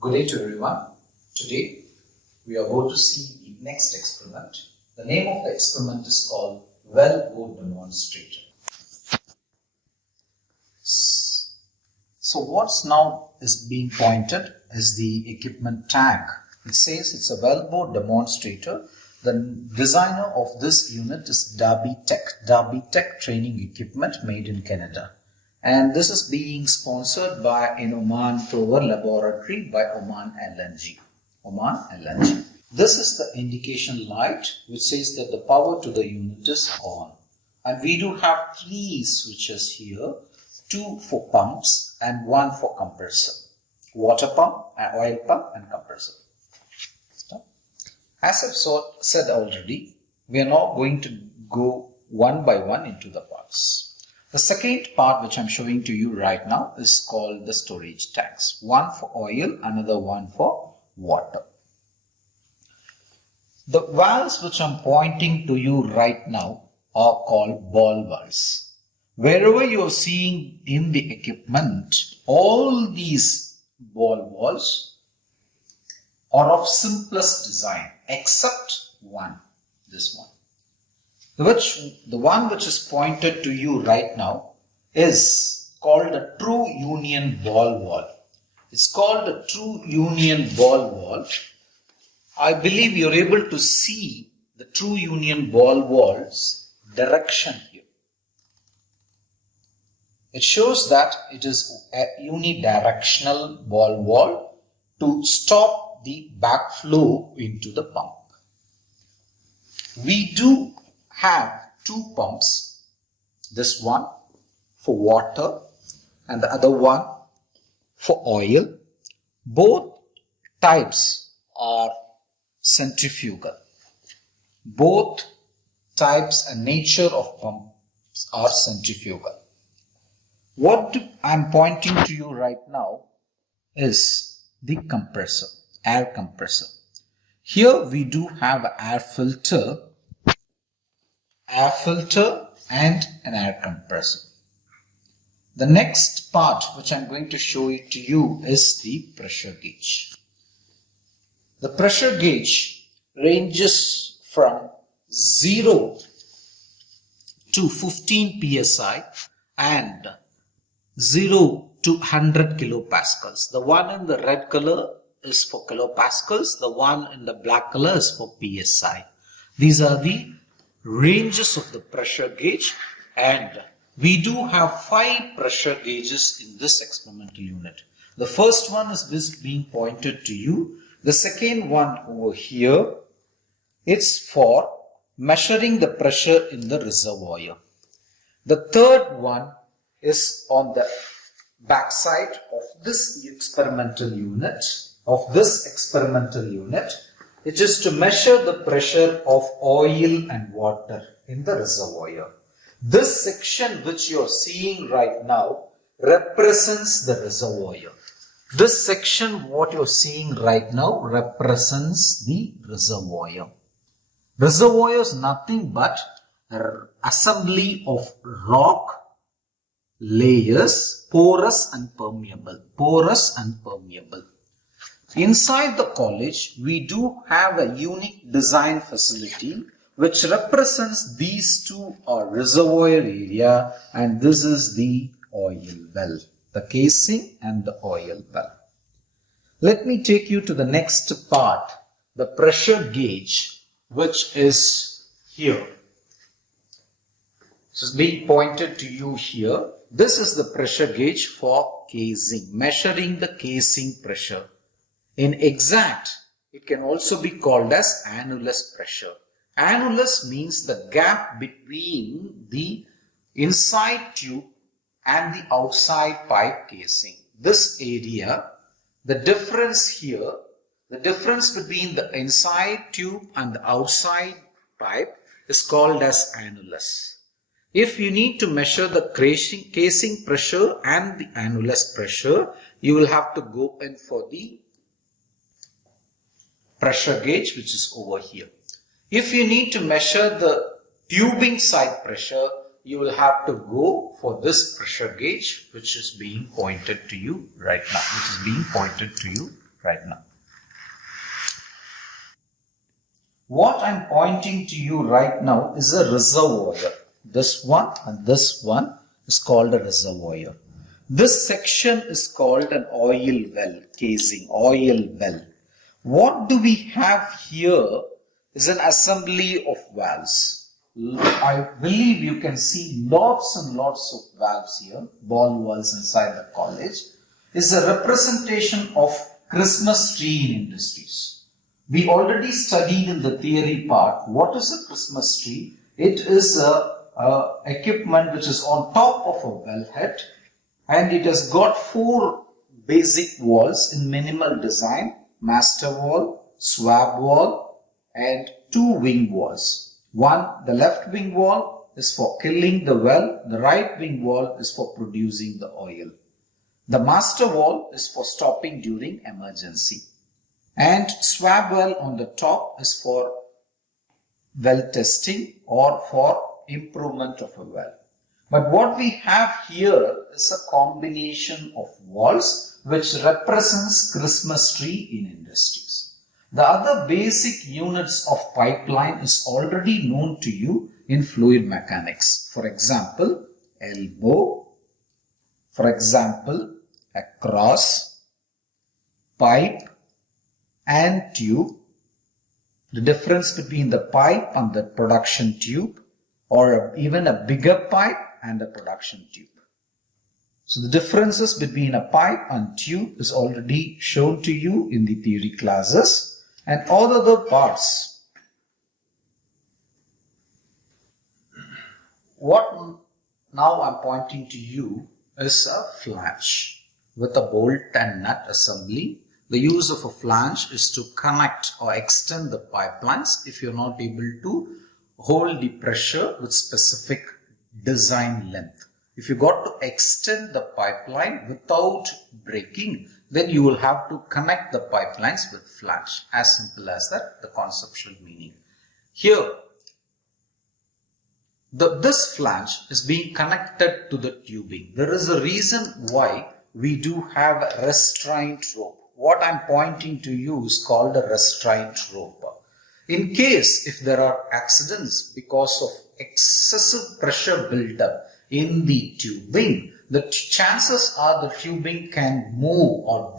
Good day to everyone. Today we are going to see the next experiment. The name of the experiment is called Well-Board Demonstrator. So what's now is being pointed is the equipment tag. It says it's a well-board demonstrator. The designer of this unit is Derby Tech training equipment made in Canada. And this is being sponsored by in Oman Tower Laboratory by Oman LNG. This is the indication light which says that the power to the unit is on. And we do have 3 switches here, 2 for pumps and 1 for compressor. Water pump, oil pump and compressor. As I've said already, we are now going to go one by one into the parts. The second part which I'm showing to you right now is called the storage tanks. One for oil, another one for water. The valves which I'm pointing to you right now are called ball valves. Wherever you're seeing in the equipment, all these ball valves are of simplest design except one, this one. The one which is pointed to you right now is called a true union ball valve. It's called a true union ball valve. I believe you're able to see the true union ball valve's direction here. It shows that it is a unidirectional ball valve to stop the backflow into the pump. We do have 2 pumps, this one for water and the other one for oil. Both types are centrifugal. Both types and nature of pumps are centrifugal. What I'm pointing to you right now is the compressor, air compressor. Here we do have an air filter and an air compressor. The next part which I'm going to show it to you is the pressure gauge. The pressure gauge ranges from 0 to 15 psi and 0 to 100 kilopascals. The one in the red color is for kilopascals. The one in the black color is for psi. These are the ranges of the pressure gauge, and we do have 5 pressure gauges in this experimental unit. The first one is this being pointed to you. The second one over here, it's for measuring the pressure in the reservoir. The third one is on the back side of this experimental unit. It is to measure the pressure of oil and water in the reservoir. This section which you are seeing right now represents the reservoir. This section what you are seeing right now represents the reservoir. Reservoir is nothing but an assembly of rock layers, porous and permeable. Inside the college, we do have a unique design facility which represents these 2 are reservoir area, and this is the oil well, the casing and the oil well. Let me take you to the next part, the pressure gauge, which is here. This is being pointed to you here. This is the pressure gauge for casing, measuring the casing pressure. In exact, it can also be called as annulus pressure. Annulus means the gap between the inside tube and the outside pipe casing. This area, the difference here, the difference between the inside tube and the outside pipe is called as annulus. If you need to measure the casing pressure and the annulus pressure, you will have to go in for the pressure gauge which is over here. If you need to measure the tubing side pressure, you will have to go for this pressure gauge which is being pointed to you right now. right now. What I'm pointing to you right now is a reservoir. This one and this one is called a reservoir. This section is called an oil well casing, oil well. What do we have here is an assembly of valves. I believe you can see lots and lots of valves here, ball valves inside the college. Is a representation of Christmas tree in industries. We already studied in the theory part what is a Christmas tree. It is a equipment which is on top of a wellhead, and it has got 4 basic walls in minimal design: master wall, swab wall, and 2 wing walls. One, the left wing wall is for killing the well, the right wing wall is for producing the oil. The master wall is for stopping during emergency. And swab well on the top is for well testing or for improvement of a well. But what we have here is a combination of walls which represents Christmas tree in industries. The other basic units of pipeline is already known to you in fluid mechanics. For example, elbow, for example, across, pipe and tube. The difference between the pipe and the production tube, or even a bigger pipe and a production tube. So the differences between a pipe and tube is already shown to you in the theory classes, and all other parts. What now I'm pointing to you is a flange with a bolt and nut assembly. The use of a flange is to connect or extend the pipelines if you're not able to hold the pressure with specific design length. If you got to extend the pipeline without breaking, then you will have to connect the pipelines with flange. As simple as that, the conceptual meaning. Here, this flange is being connected to the tubing. There is a reason why we do have a restraint rope. What I'm pointing to you is called a restraint rope. In case if there are accidents because of excessive pressure built up in the tubing, the chances are the tubing can move or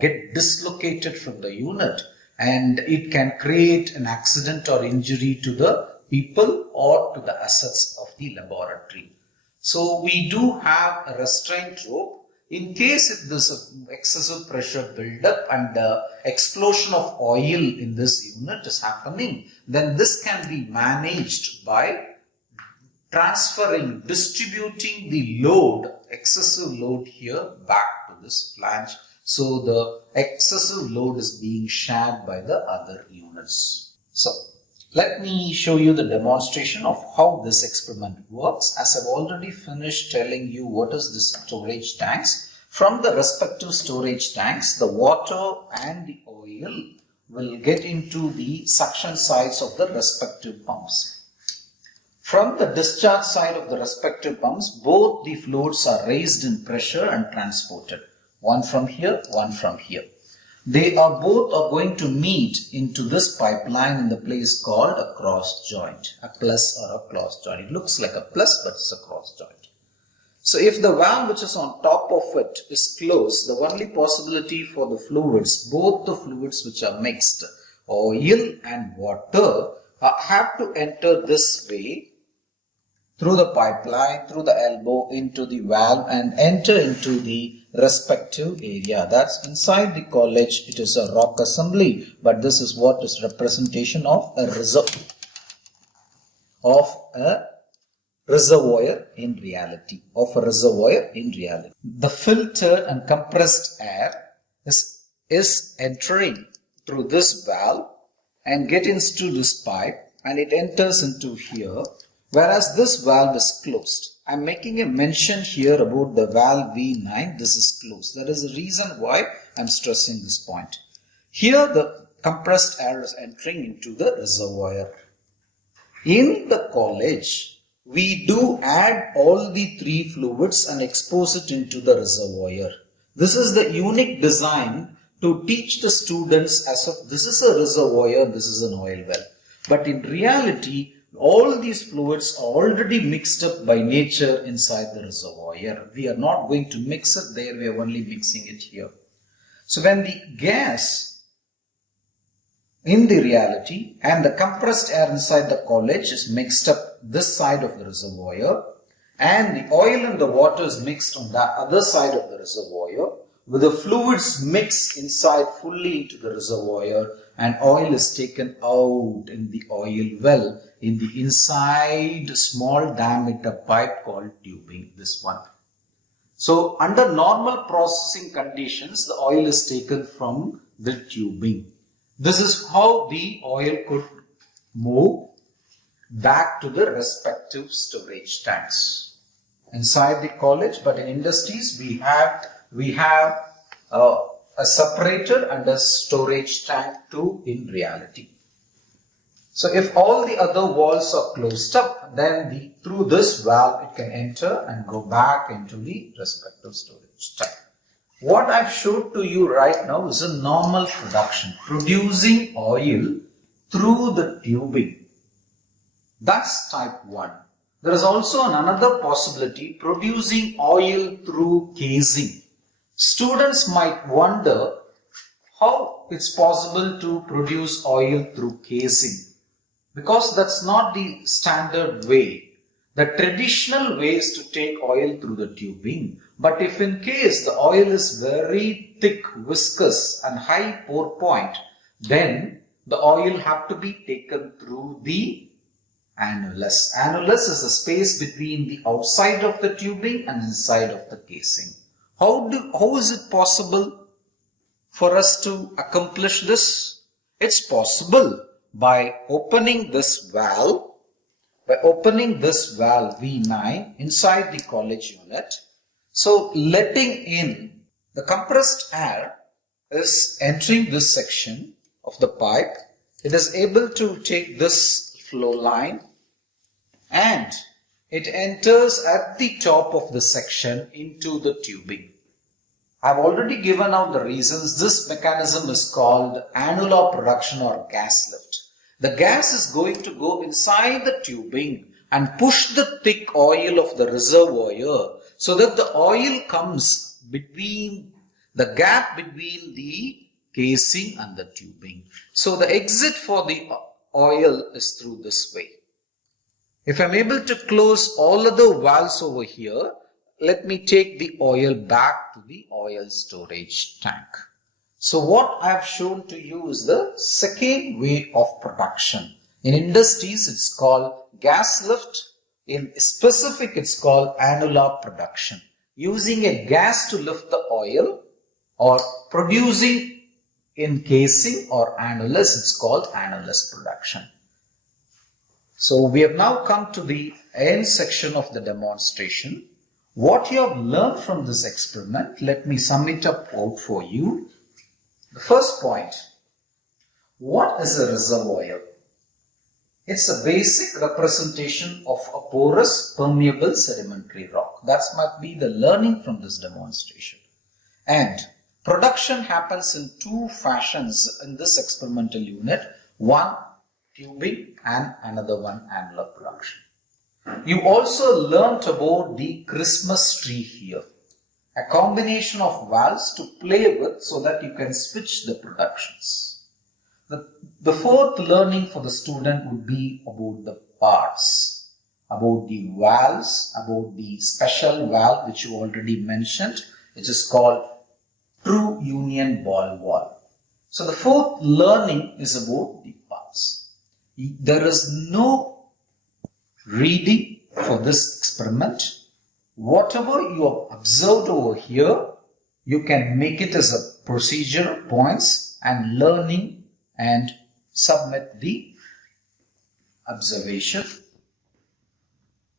get dislocated from the unit, and it can create an accident or injury to the people or to the assets of the laboratory. So we do have a restraint rope. In case if there's excessive pressure build up and the explosion of oil in this unit is happening, then this can be managed by distributing the load, excessive load here back to this flange. So the excessive load is being shared by the other units. So let me show you the demonstration of how this experiment works. As I've already finished telling you what is the storage tanks, from the respective storage tanks, the water and the oil will get into the suction sides of the respective pumps. From the discharge side of the respective pumps, both the fluids are raised in pressure and transported. One from here, one from here. They are both going to meet into this pipeline in the place called a cross joint, a plus or a cross joint. It looks like a plus, but it's a cross joint. So if the valve which is on top of it is closed, the only possibility for the fluids, both the fluids which are mixed, oil and water, have to enter this way through the pipeline, through the elbow, into the valve and enter into the respective area. That's inside the college. It is a rock assembly, but this is what is representation of a reservoir in reality. The filtered and compressed air is entering through this valve and gets into this pipe, and it enters into here, whereas this valve is closed. I'm making a mention here about the valve V9. This is closed. There is a reason why I'm stressing this point. Here the compressed air is entering into the reservoir. In the college, we do add all the 3 fluids and expose it into the reservoir. This is the unique design to teach the students as if this is a reservoir, this is an oil well. But in reality, all these fluids are already mixed up by nature inside the reservoir. We are not going to mix it there, we are only mixing it here. So when the gas in the reality and the compressed air inside the college is mixed up this side of the reservoir, and the oil and the water is mixed on the other side of the reservoir, with the fluids mix inside fully into the reservoir, and oil is taken out in the oil well in the inside small diameter pipe called tubing, this one. So under normal processing conditions, the oil is taken from the tubing. This is how the oil could move back to the respective storage tanks inside the college. But in industries, we have a separator and a storage tank too in reality. So if all the other valves are closed up, then through this valve it can enter and go back into the respective storage tank. What I've showed to you right now is a normal production, producing oil through the tubing. That's type 1. There is also another possibility, producing oil through casing. Students might wonder how it's possible to produce oil through casing, because that's not the standard way. The traditional way is to take oil through the tubing. But if in case the oil is very thick, viscous and high pour point, then the oil have to be taken through the annulus. Annulus is the space between the outside of the tubing and inside of the casing. How is it possible for us to accomplish this? It's possible by opening this valve, V9 inside the college unit. So letting in the compressed air is entering this section of the pipe. It is able to take this flow line and it enters at the top of the section into the tubing. I've already given out the reasons. This mechanism is called annular production or gas lift. The gas is going to go inside the tubing and push the thick oil of the reservoir so that the oil comes between the gap between the casing and the tubing. So the exit for the oil is through this way. If I'm able to close all of the valves over here, let me take the oil back to the oil storage tank. So what I have shown to you is the second way of production. In industries, it's called gas lift. In specific, it's called annular production. Using a gas to lift the oil or producing in casing or annulus, it's called annulus production. So we have now come to the end section of the demonstration. What you have learned from this experiment, let me sum it up out for you. The first point, what is a reservoir? It's a basic representation of a porous, permeable sedimentary rock. That might be the learning from this demonstration. And production happens in two fashions in this experimental unit. One, tubing, and another one, annular production. You also learnt about the Christmas tree here. A combination of valves to play with so that you can switch the productions. The fourth learning for the student would be about the parts, about the valves, about the special valve which you already mentioned, which is called true union ball valve. So the fourth learning is about the parts. There is no reading for this experiment. Whatever you have observed over here, you can make it as a procedure points and learning and submit the observation.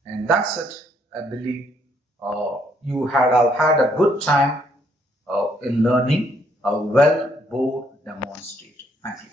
And that's it. I believe you have had a good time in learning a well-bore demonstrator. Thank you.